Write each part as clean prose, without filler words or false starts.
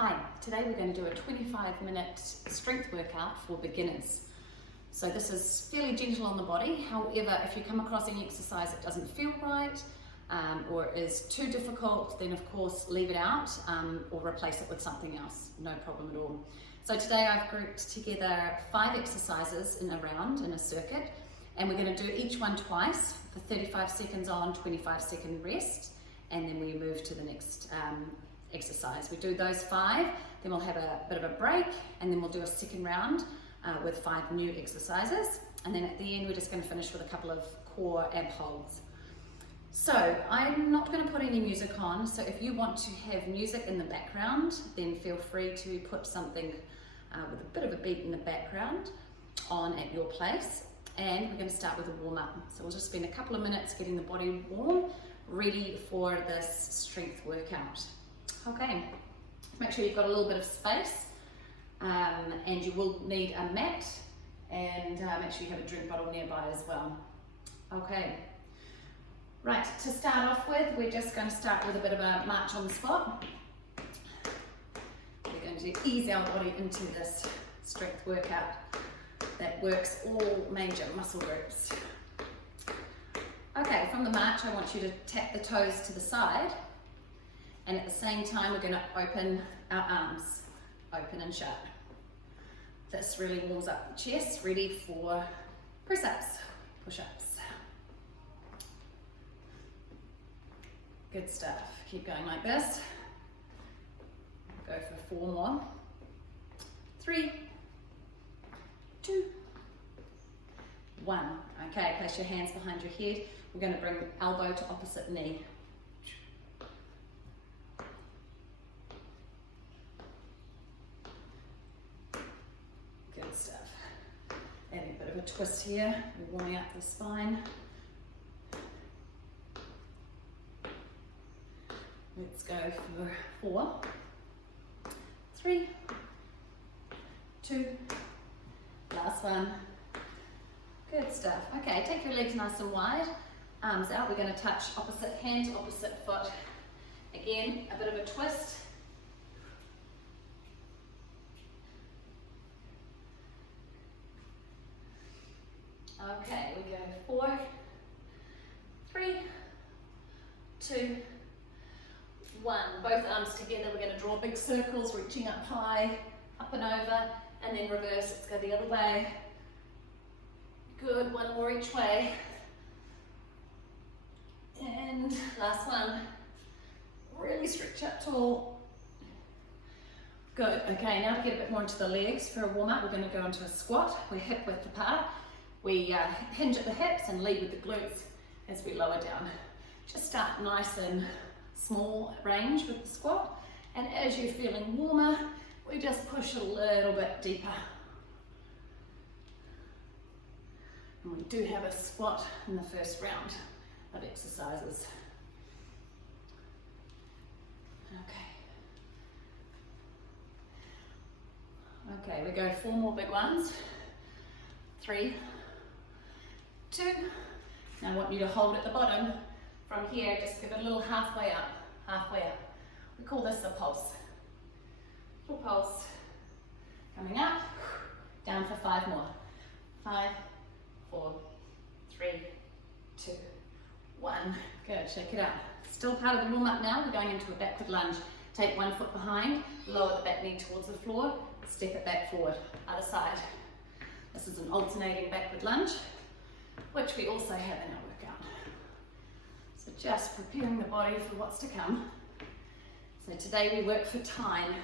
Hi, today we're going to do a 25-minute strength workout for beginners. So this is fairly gentle on the body. However, if you come across any exercise that doesn't feel right or is too difficult, then of course leave it out or replace it with something else. No problem at all. So today I've grouped together 5 exercises in a round, in a circuit, and we're going to do each one twice for 35 seconds on, 25-second rest, and then we move to the next exercise. We do those 5, then we'll have a bit of a break, and then we'll do a second round with 5 new exercises, and then at the end we're just going to finish with a couple of core ab holds. So I'm not going to put any music on, so if you want to have music in the background, then feel free to put something with a bit of a beat in the background on at your place. And we're going to start with a warm-up. So we'll just spend a couple of minutes getting the body warm, ready for this strength workout. Okay, make sure you've got a little bit of space, and you will need a mat, and make sure you have a drink bottle nearby as well. Okay, right, to start off with, we're just going to start with a bit of a march on the spot. We're going to ease our body into this strength workout that works all major muscle groups. Okay, from the march, I want you to tap the toes to the side. And at the same time, we're going to open our arms, open and shut. This really warms up the chest, ready for press-ups, push-ups. Good stuff. Keep going like this. Go for 4 more. 3, 2, 1. Okay, place your hands behind your head. We're going to bring elbow to opposite knee. Good stuff. Adding a bit of a twist here, we're warming up the spine. Let's go for 4, 3, 2, last one. Good stuff. Okay, take your legs nice and wide, arms out. We're going to touch opposite hand to opposite foot. Again, a bit of a twist. Okay, we go 4, 3, 2, 1. Both arms together. We're going to draw big circles, reaching up high, up and over, and then reverse. Let's go the other way. Good, 1 more each way. And last one. Really stretch up tall. Good, okay, now to get a bit more into the legs for a warm-up, we're going to go into a squat. We're hip width apart. We hinge at the hips and lead with the glutes as we lower down. Just start nice and small range with the squat, and as you're feeling warmer, we just push a little bit deeper. And we do have a squat in the first round of exercises. Okay, we go 4 more big ones. 3, 2. Now I want you to hold at the bottom. From here, just give it a little halfway up, halfway up. We call this a pulse. Little pulse. Coming up, down for 5 more. 5, 4, 3, 2, 1. Good, shake it out. Still part of the warm up now. We're going into a backward lunge. Take 1 foot behind, lower the back knee towards the floor, step it back forward, other side. This is an alternating backward lunge, which we also have in our workout. So just preparing the body for what's to come. So today we work for time.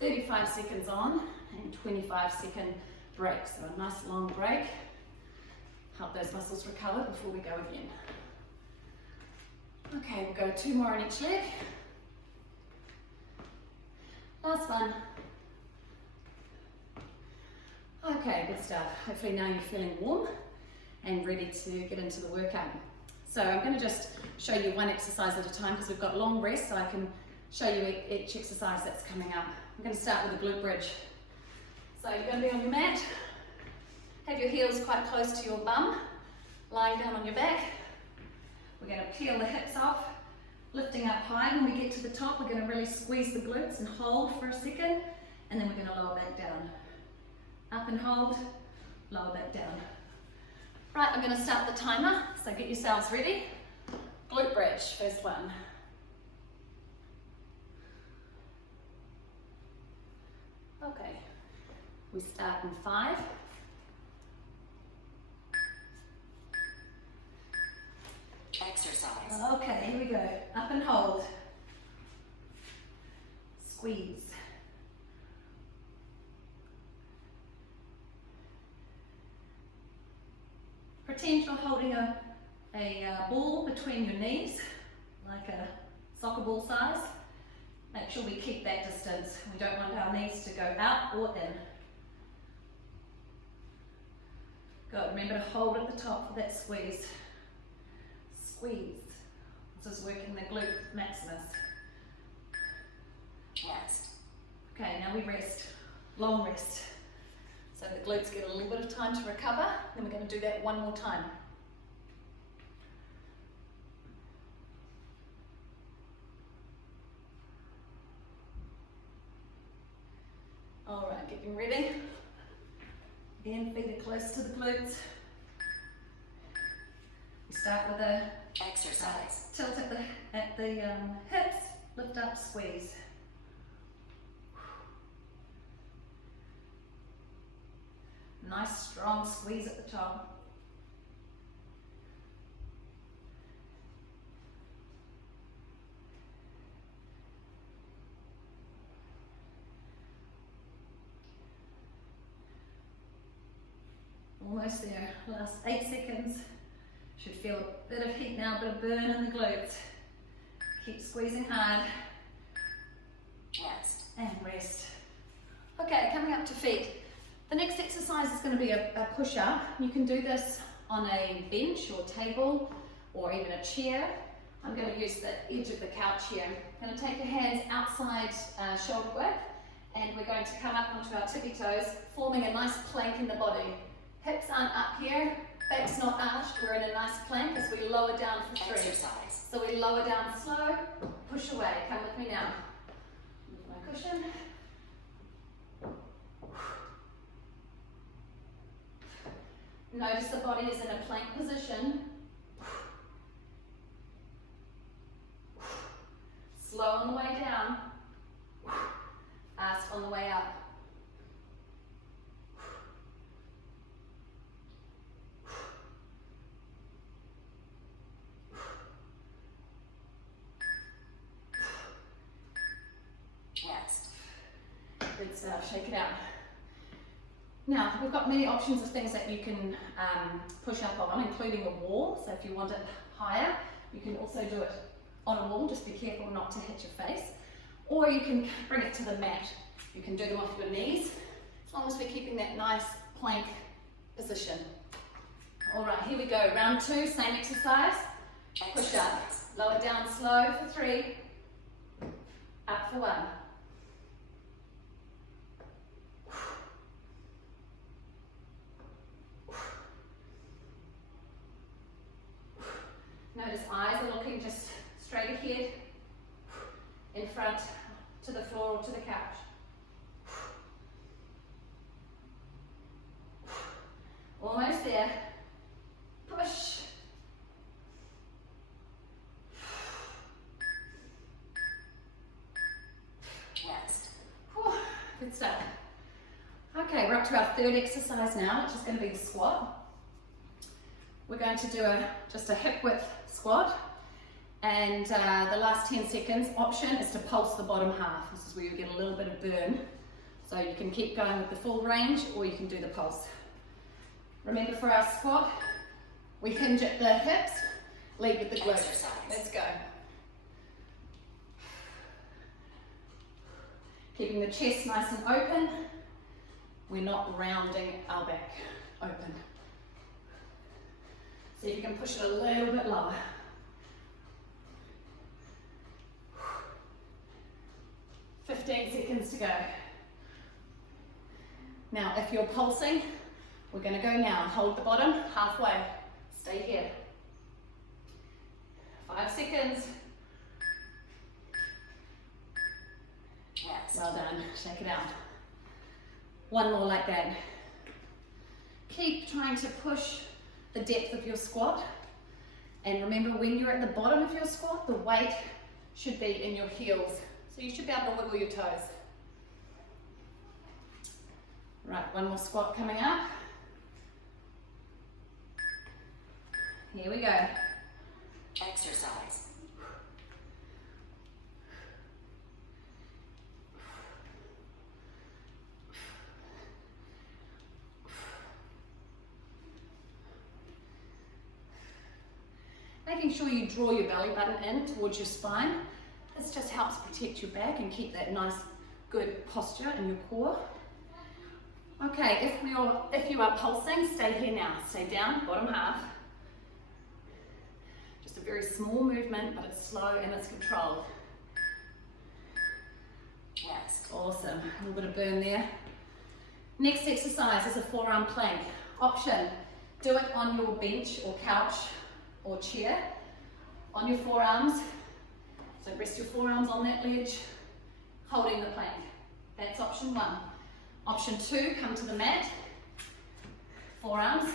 35 seconds on and 25-second break. So a nice long break. Help those muscles recover before we go again. Okay, we'll go 2 more on each leg. Last one. Okay, good stuff. Hopefully now you're feeling warm and ready to get into the workout. So I'm going to just show you 1 exercise at a time because we've got long rests, so I can show you each exercise that's coming up. I'm going to start with a glute bridge. So you're going to be on your mat, have your heels quite close to your bum, lying down on your back. We're going to peel the hips off, lifting up high. When we get to the top, we're going to really squeeze the glutes and hold for a second, and then we're going to lower back down. Up and hold, lower back down. Right, I'm going to start the timer, so get yourselves ready. Glute bridge, first one. Okay, we start in 5. Exercise. Okay, here we go. Up and hold. Squeeze. Pretend you're holding a ball between your knees, like a soccer ball size. Make sure we keep that distance. We don't want our knees to go out or in. Good. Remember to hold at the top for that squeeze. Squeeze. This is working the glute maximus. Rest. Okay, now we rest. Long rest. So the glutes get a little bit of time to recover. Then we're going to do that one more time. All right, getting ready. Again, feet are close to the glutes. We start with a Exercise. tilt at the hips, lift up, squeeze. Nice strong squeeze at the top. Almost there, last 8 seconds. Should feel a bit of heat now, a bit of burn in the glutes. Keep squeezing hard. Rest. And rest. Okay, coming up to feet. The next exercise is going to be a push-up. You can do this on a bench or table or even a chair. I'm going to use the edge of the couch here. I'm going to take your hands outside shoulder width, and we're going to come up onto our tippy toes, forming a nice plank in the body. Hips aren't up here, back's not arched. We're in a nice plank as we lower down for 3. Exercise. So we lower down slow, push away. Come with me now. Move my cushion. Notice the body is in a plank position. Slow on the way down, fast on the way up. Rest. Good stuff, shake it out. Now, we've got many options of things that you can push up on, including a wall. So if you want it higher, you can also do it on a wall. Just be careful not to hit your face. Or you can bring it to the mat. You can do them off your knees, as long as we're keeping that nice plank position. All right, here we go. Round 2, same exercise. Push up. Lower down slow for 3. Up for 1. Notice eyes are looking just straight ahead, in front, to the floor or to the couch. Almost there. Push. Rest. Good stuff. Okay, we're up to our 3rd exercise now, which is going to be the squat. We're going to do just a hip width squat, and the last 10 seconds option is to pulse the bottom half. This is where you get a little bit of burn. So you can keep going with the full range, or you can do the pulse. Remember, for our squat, we hinge at the hips, lead with the glutes. Exercise. Let's go. Keeping the chest nice and open. We're not rounding our back open. See if you can push it a little bit lower. "15 seconds to go. Now, if you're pulsing, we're going to go now. Hold the bottom halfway. Stay here. 5 seconds. Well done, shake it out. One more like that. Keep trying to push the depth of your squat. And remember, when you're at the bottom of your squat, the weight should be in your heels. So you should be able to wiggle your toes. Right, one more squat coming up. Here we go. Exercise. Making sure you draw your belly button in towards your spine. This just helps protect your back and keep that nice, good posture in your core. Okay, if you are pulsing, stay here now. Stay down, bottom half. Just a very small movement, but it's slow and it's controlled. Next. Awesome, a little bit of burn there. Next exercise is a forearm plank. Option, do it on your bench or couch or chair, on your forearms. So rest your forearms on that ledge, holding the plank. That's option one. Option two, come to the mat, forearms,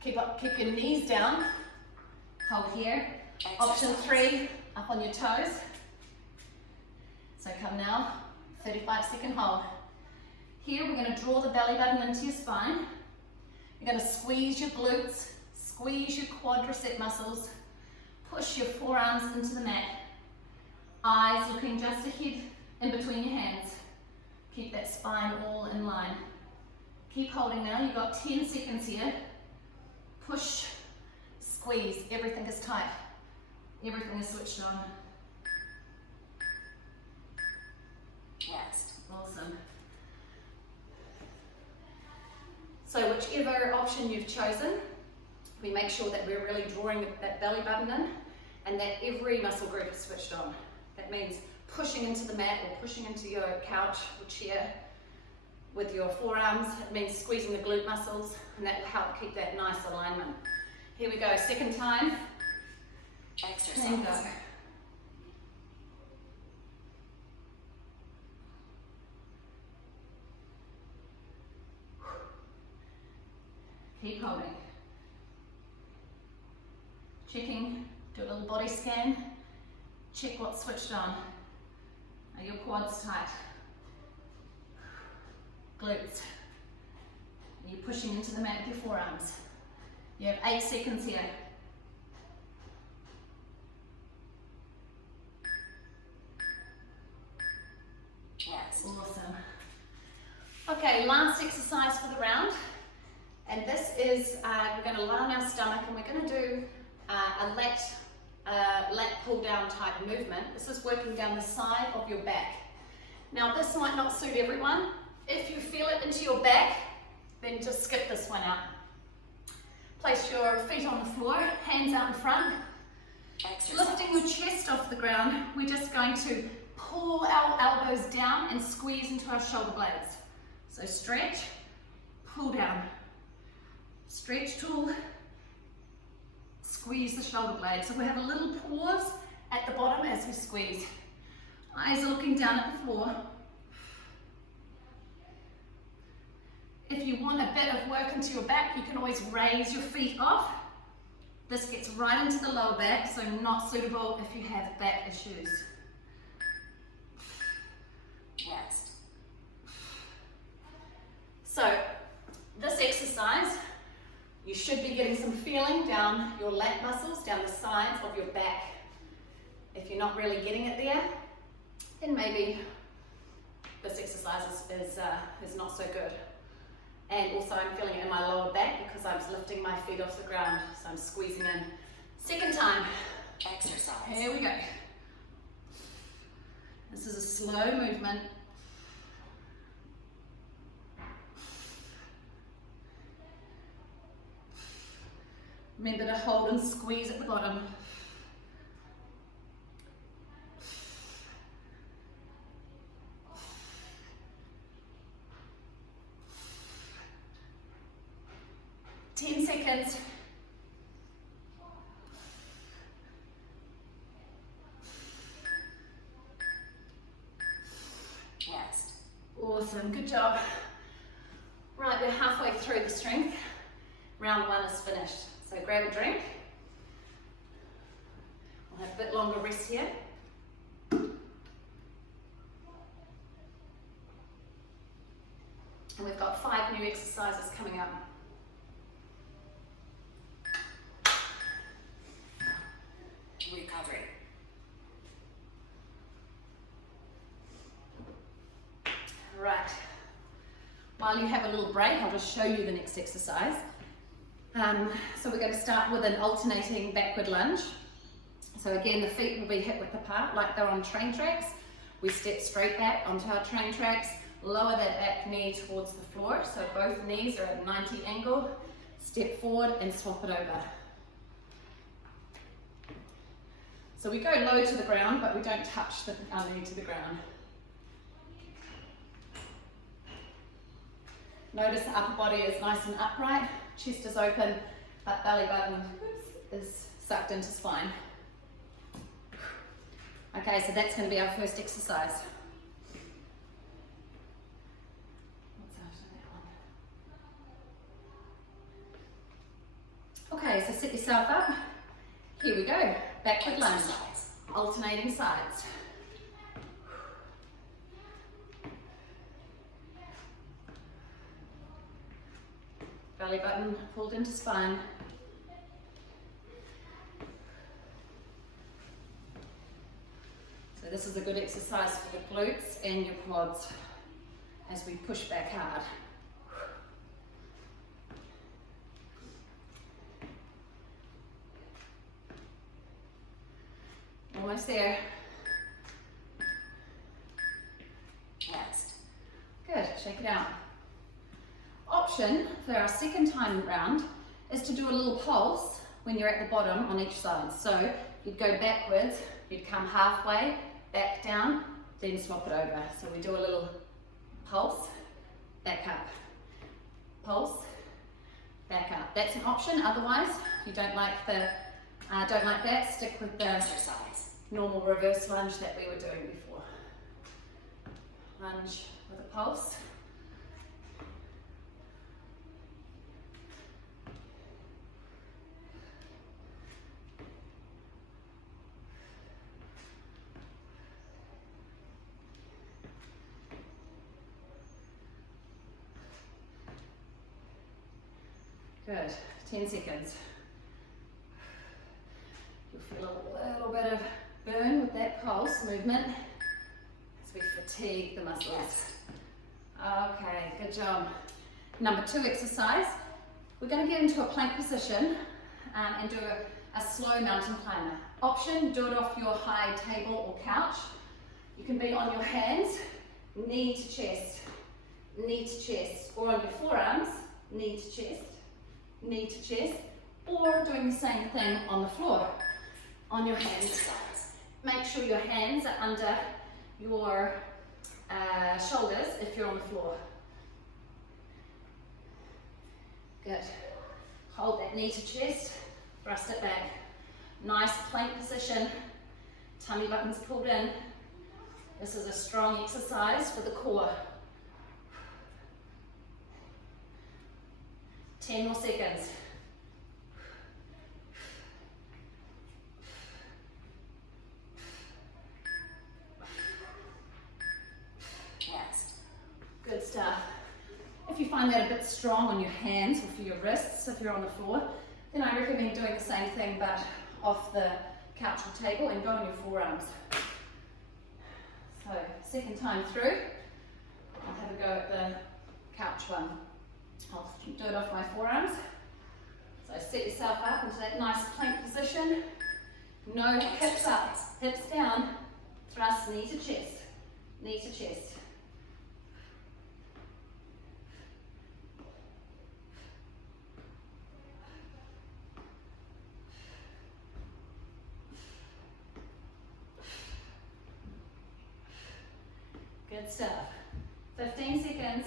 keep your knees down, hold here. Option three, up on your toes. So come now, 35-second hold. Here we're going to draw the belly button into your spine. You're going to squeeze your glutes, squeeze your quadricep muscles, push your forearms into the mat. Eyes looking just ahead in between your hands. Keep that spine all in line. Keep holding now, you've got 10 seconds here. Push, squeeze, everything is tight. Everything is switched on. Next. Awesome. So whichever option you've chosen, we make sure that we're really drawing that belly button in and that every muscle group is switched on. That means pushing into the mat or pushing into your couch or chair with your forearms. It means squeezing the glute muscles, and that will help keep that nice alignment. Here we go, second time. Exercise. There you go. Keep holding. Checking, do a little body scan. Check what's switched on. Are your quads tight? Glutes. Are you pushing into the mat with your forearms? You have 8 seconds here. Next. Awesome. Okay, last exercise for the round. And this is, we're going to lie on our stomach and we're going to do a lat pull down type movement. This is working down the side of your back. Now this might not suit everyone. If you feel it into your back, then just skip this one out. Place your feet on the floor, hands out in front. Exercise. Lifting your chest off the ground, we're just going to pull our elbows down and squeeze into our shoulder blades. So stretch, pull down. Stretch tool, squeeze the shoulder blade. So we have a little pause at the bottom as we squeeze. Eyes are looking down at the floor. If you want a bit of work into your back, you can always raise your feet off. This gets right into the lower back, so not suitable if you have back issues. Next. So this exercise, you should be getting some feeling down your lat muscles, down the sides of your back. If you're not really getting it there, then maybe this exercise is not so good. And also I'm feeling it in my lower back because I was lifting my feet off the ground, so I'm squeezing in. Second time. Exercise. Here we go. This is a slow movement. Remember to hold and squeeze at the bottom. Ten seconds. Next. Awesome, good job. Right, we're halfway through the strength. Round 1 is finished. So grab a drink. We'll have a bit longer rest here. And we've got 5 new exercises coming up. Recovery. Right. While you have a little break, I'll just show you the next exercise. So we're going to start with an alternating backward lunge. So again, the feet will be hip width apart like they're on train tracks. We step straight back onto our train tracks, lower that back knee towards the floor, so both knees are at a 90 angle. Step forward and swap it over. So we go low to the ground, but we don't touch our knee to the ground. Notice the upper body is nice and upright, chest is open, but belly button is sucked into spine. Okay, so that's going to be our first exercise. What's after that one? Okay, so sit yourself up. Here we go. Backward lunge, alternating sides. Belly button pulled into spine. So this is a good exercise for the glutes and your quads as we push back hard. Almost there. Rest. Good, shake it out. Option for our second time round is to do a little pulse when you're at the bottom on each side. So you'd go backwards, you'd come halfway, back down, then swap it over. So we do a little pulse, back up, pulse, back up. That's an option. Otherwise, if you don't like that, stick with the Exercise. normal reverse lunge that we were doing before. Lunge with a pulse. Good, 10 seconds. You'll feel a little bit of burn with that pulse movement as we fatigue the muscles. Okay, good job. Number 2 exercise. We're going to get into a plank position and do a slow mountain climber. Option, do it off your high table or couch. You can be on your hands, knee to chest, or on your forearms, knee to chest, or doing the same thing on the floor, on your hands. Make sure your hands are under your shoulders if you're on the floor. Good. Hold that knee to chest, thrust it back. Nice plank position, tummy buttons pulled in. This is a strong exercise for the core. 10 more seconds. Rest. Good stuff. If you find that a bit strong on your hands or for your wrists, if you're on the floor, then I recommend doing the same thing but off the couch or table and go on your forearms. So, second time through, I'll have a go at the couch one. I'll do it off my forearms. So set yourself up into that nice plank position. No hips up, hips down. Thrust knee to chest, knee to chest. Good stuff. 15 seconds.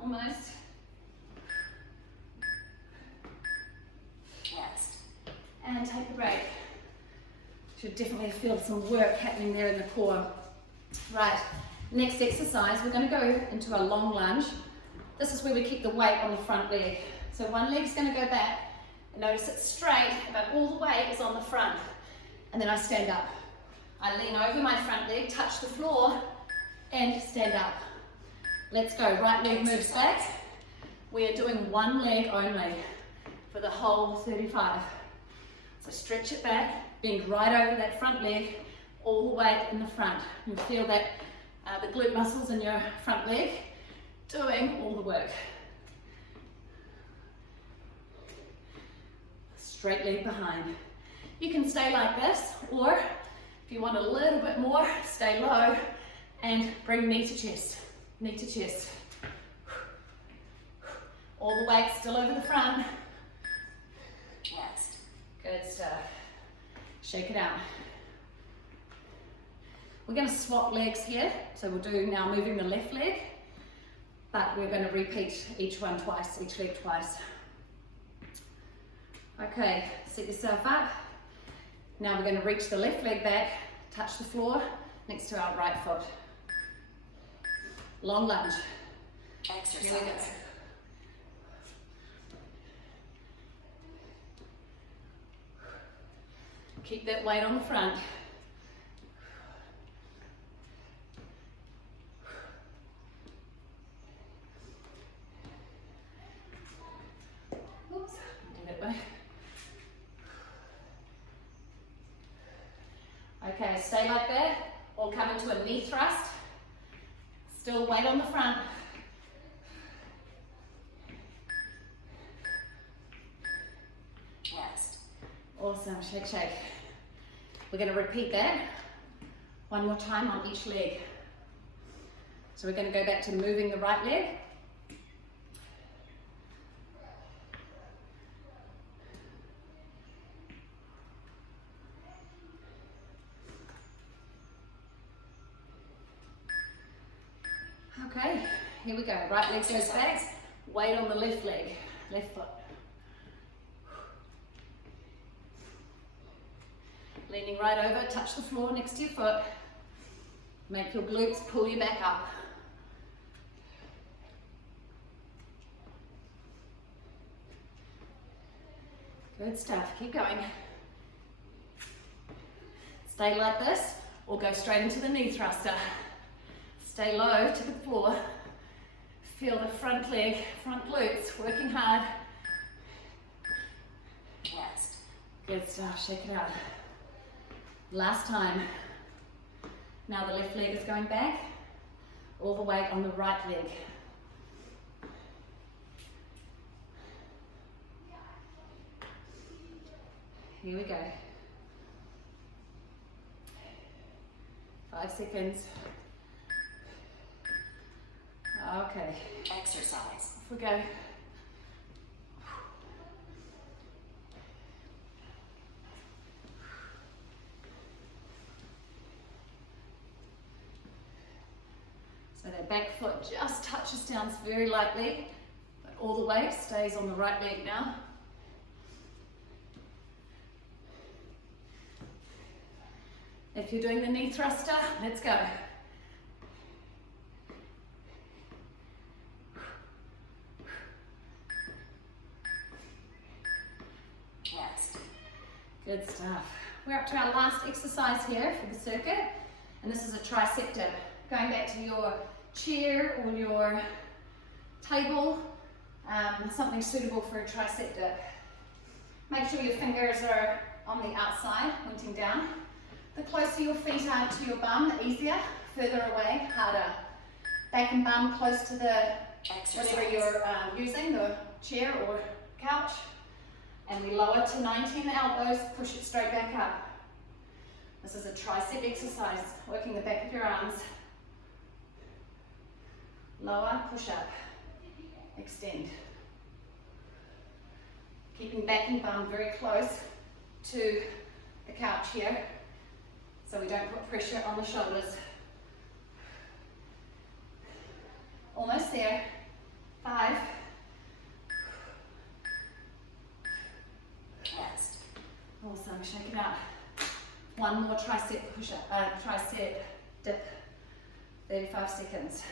Almost. Rest. and take a break. Should definitely feel some work happening there in the core. Right, next exercise, we're going to go into a long lunge. This is where we keep the weight on the front leg. So one leg's going to go back, and notice it's straight, but all the weight is on the front. And then I stand up. I lean over my front leg, touch the floor, and stand up. Let's go, right leg moves back. We are doing one leg only for the whole 35. So stretch it back, bend right over that front leg, all the weight in the front. You'll feel that the glute muscles in your front leg doing all the work. Straight leg behind. You can stay like this, or if you want a little bit more, stay low and bring knee to chest, knee to chest. All the weight still over the front. Rest. Good stuff. Shake it out. We're going to swap legs here. So we'll do now moving the left leg, but we're going to repeat each one twice, each leg twice. Okay, set yourself up. Now we're going to reach the left leg back, touch the floor next to our right foot. Long lunge. Exercise. Here we go. Keep that weight on the front. Oops, do that way. Okay, stay like that, or come into a knee thrust. Still weight on the front. Rest. Awesome, shake, shake. We're going to repeat that one more time on each leg. So we're going to go back to moving the right leg. Okay, here we go. Right leg goes back, weight on the left leg, left foot. Leaning right over, touch the floor next to your foot. Make your glutes pull you back up. Good stuff, keep going. Stay like this, or go straight into the knee thruster. Stay low to the floor. Feel the front leg, front glutes working hard. Rest. Good stuff, shake it out. Last time. Now the left leg is going back, all the weight on the right leg. Here we go. 5 seconds. Okay, Exercise. off we go. So that back foot just touches down very lightly, but all the weight stays on the right leg now. If you're doing the knee thruster, let's go. Rest. Good stuff. We're up to our last exercise here for the circuit, and this is a tricep dip. Going back to your chair or your table, something suitable for a tricep dip. Make sure your fingers are on the outside, pointing down. The closer your feet are to your bum, the easier. Further away, harder. Back and bum close to the whatever you're using, the chair or couch. And we lower to 90 in the elbows, push it straight back up. This is a tricep exercise, working the back of your arms. Lower, push up, extend. Keeping back and bum very close to the couch here, so we don't put pressure on the shoulders. Almost there. 5. Rest. Awesome, shake it out. One more tricep push up, tricep dip, 35 seconds.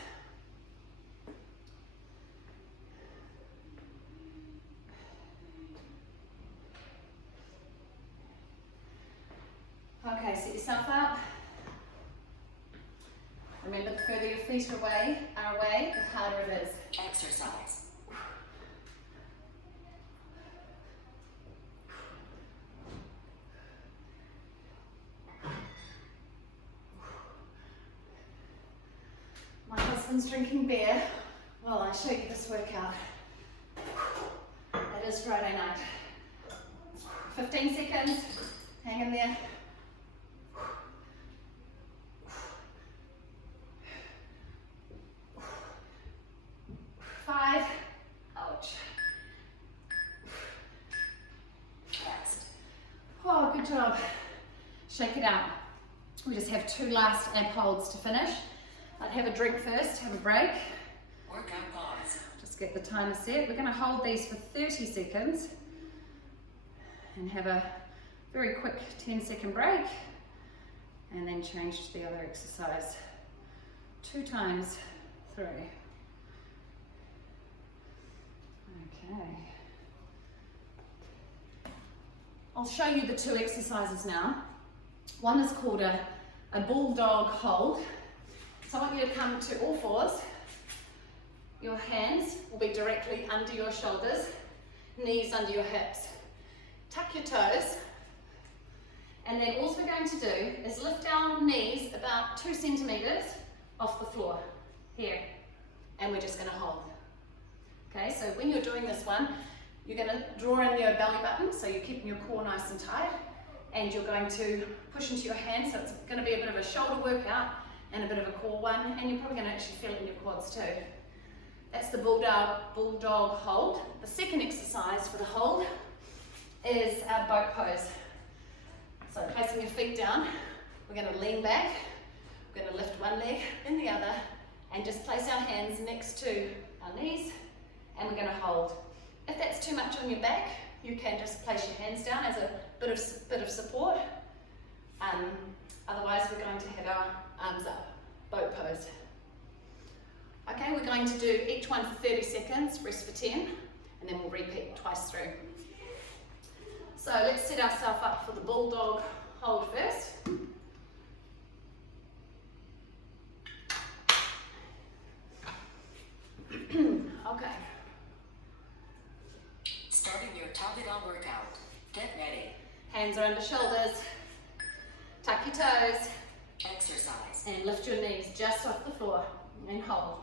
Okay, set yourself up. Remember, the further your feet are away, the harder it is. Exercise. My husband's drinking beer while I show you this workout. It is Friday night. 15 seconds, hang in there. 5, ouch. Rest. Oh, good job. Shake it out. We just have 2 last ab holds to finish. I'd have a drink first, have a break. Workout pause. Just get the timer set. We're going to hold these for 30 seconds and have a very quick 10-second break and then change to the other exercise 2 times through. Okay. I'll show you the 2 exercises now. One is called a bulldog hold. So I want you to come to all fours. Your hands will be directly under your shoulders, knees under your hips. Tuck your toes, and then all we're going to do is lift our knees about 2 centimeters off the floor, here, and we're just going to hold. Okay, so when you're doing this one, you're going to draw in your belly button, so you're keeping your core nice and tight, and you're going to push into your hands, so it's going to be a bit of a shoulder workout and a bit of a core one, and you're probably going to actually feel it in your quads too. That's the bulldog hold. The second exercise for the hold is our boat pose. So placing your feet down, we're going to lean back, we're going to lift one leg, then the other, and just place our hands next to our knees, and we're going to hold. If that's too much on your back, you can just place your hands down as a bit of support. Otherwise, we're going to have our arms up, boat pose. Okay, we're going to do each one for 30 seconds, rest for 10, and then we'll repeat twice through. So let's set ourselves up for the bulldog hold first. Okay. Starting your target on workout. Get ready. Hands are under shoulders. Tuck your toes. Exercise. And lift your knees just off the floor and hold.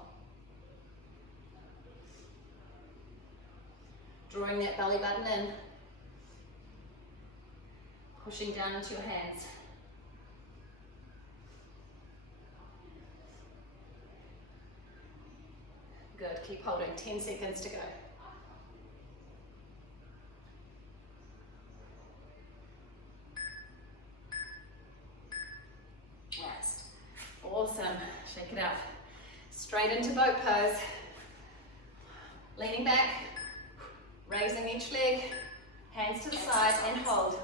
Drawing that belly button in. Pushing down into your hands. Good, keep holding, 10 seconds to go. Rest. Awesome, shake it out. Straight into boat pose. Leaning back, raising each leg, hands to the side and hold.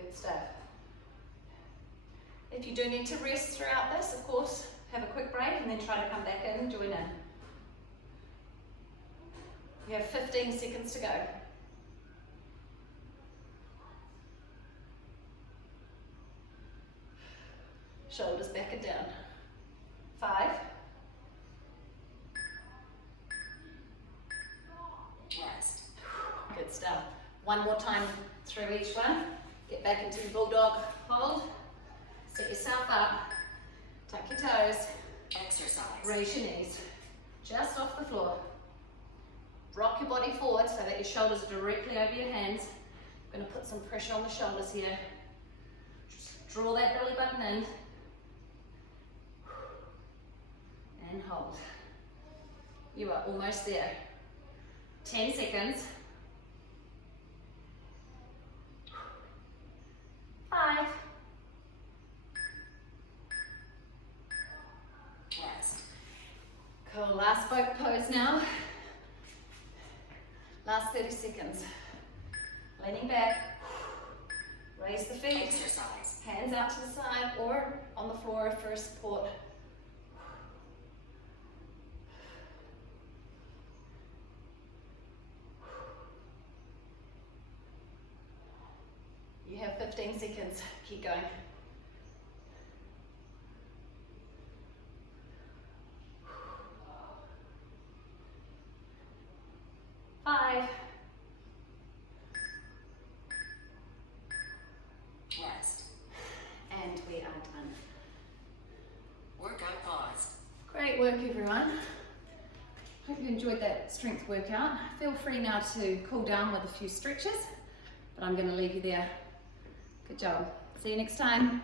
Good stuff. If you do need to rest throughout this, of course, have a quick break and then try to come back in and join in. You have 15 seconds to go. Shoulders back and down. 5. Rest. Good stuff. One more time through each one. Get back into the bulldog hold. Set yourself up. Tuck your toes. Exercise. Raise your knees. Just off the floor. Rock your body forward so that your shoulders are directly over your hands. I'm going to put some pressure on the shoulders here. Just draw that belly button in. And hold. You are almost there. 10 seconds. 5. Rest. Cool, last boat pose now. Last 30 seconds. Leaning back, raise the feet, Exercise. hands out to the side or on the floor for support. You have 15 seconds, keep going. 5, Rest. and we are done. Workout paused. Great work, everyone. Hope you enjoyed that strength workout. Feel free now to cool down with a few stretches, but I'm going to leave you there. Good job. See you next time.